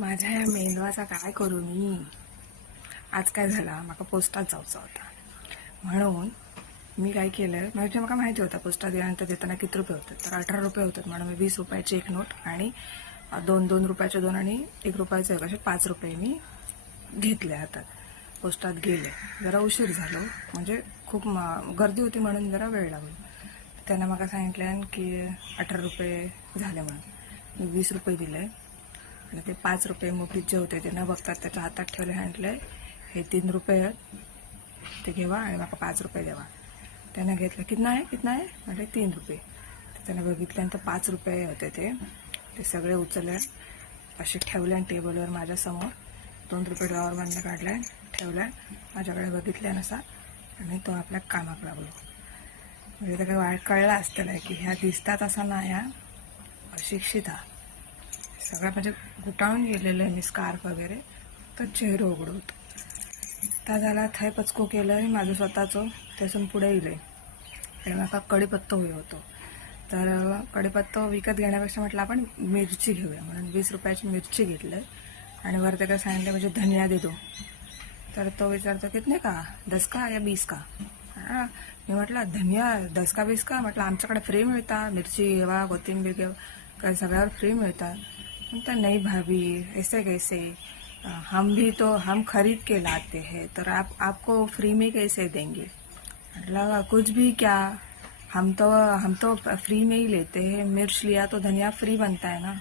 माझ्या या मेंदवाचा काय करू मी? आज काय झाला? म्हाका पोस्टात जाऊचा होता. म्हणून मी काय केलं? म्हणजे म्हाका माहिती होता पोस्टात गेल्यानंतर देताना किती रुपये होतात तर अठरा रुपये होतात म्हणून मी वीस रुपयाची एक नोट आणि दोन दोन रुपयाचे दोन आणि एक रुपयाचे एक असे पाच रुपये मी घेतले हातात पोस्टात गेले. जरा उशीर झालो. म्हणजे खूप गर्दी होती म्हणून जरा वेळ लागलो. त्यांना मला सांगितलं की अठरा रुपये झाले म्हणून. मी वीस रुपये दिले. आणि ते पाच रुपये मोठीत जे होते ते न बघतात त्याच्या हातात ठेवले हँडले हे तीन रुपये आहेत ते घेवा आणि मला पाच रुपये द्यावा त्यानं घेतलं कितना आहे कितना आहे? म्हणजे तीन रुपये. तर त्यानं बघितल्यानंतर पाच रुपये होते ते. ते सगळे उचलले असे ठेवले आणि टेबलवर माझ्यासमोर. दोन रुपये ड्रॉवरमधनं काढले ठेवल्या माझ्याकडे बघितल्या नसा आणि तो आपल्या कामाक लागलो. म्हणजे त्याला वाट कळलं असतं की ह्या दिसतात असा ना ह्या अशिक्षित हा. सगळं म्हणजे गुटाळून गेलेलं आहे मी स्कार्फ वगैरे. तर चेहरा उघडवतो त्या झाला थंय पचको केलं आणि माझं स्वतःचं त्यासून पुढे येईल आणि माझा कडीपत्तो हवे होतो. तर कडीपत्तो विकत घेण्यापेक्षा म्हटलं आपण मिरची घेऊया. म्हणून वीस रुपयाची मिरची घेतलं आणि वरती काय सांगितलं म्हणजे धनिया दे दो तर तो विचारतो कितने का दस का? या बीस का मी म्हटलं धनिया दस का बीस का म्हटलं आमच्याकडे फ्री मिळता. मिरची घेवा कोथिंबीर घेवा काय सगळ्यावर फ्री मिळतात. म्हणता नहीं भाभी, ऐसे कैसे? हम भी तो हम खरीद के लाते हैं तो आप, आपको फ्री में कैसे देंगे? मतलब कुछ भी क्या? हम तो हम तो फ्री में ही लेते हैं, मिर्च लिया तो धनिया फ्री बनता है ना?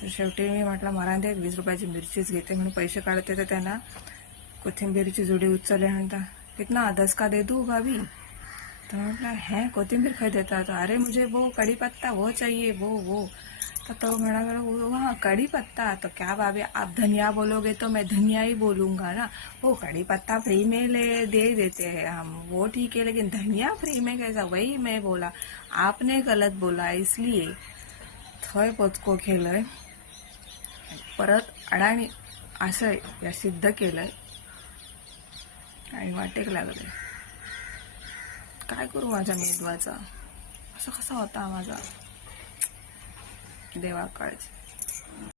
तर शेवटी मी म्हटलं मला दे वीस रुपयाची मिरचीच घेते, म्हणून पैसे काढते तर त्यांना कोथिंबीरची जुडी उचलले म्हणता कितना दस का दे दू भाभी? तो मतलब है, कोथिंबीर खाई देता तो अरे मुझे वो कड़ी पत्ता वो चाहिए, वो वो. तो तो म्हणा लगा, वो हाँ कड़ी पत्ता तो क्या भाभी आप धनिया बोलोगे तो मैं धनिया ही बोलूंगा ना? वो कड़ी पत्ता फ्री में ले दे देते हैं हम वो ठीक है लेकिन धनिया फ्री में कैसा? वही मैं बोला आपने गलत बोला इसलिए थंय पोचको आहे परत अडाणी असं या सिद्ध केलंय आणि वाटेक लागलंय काय करू माझ्या मेंदवाचा? असं कसा होता माझा? देवा काळजी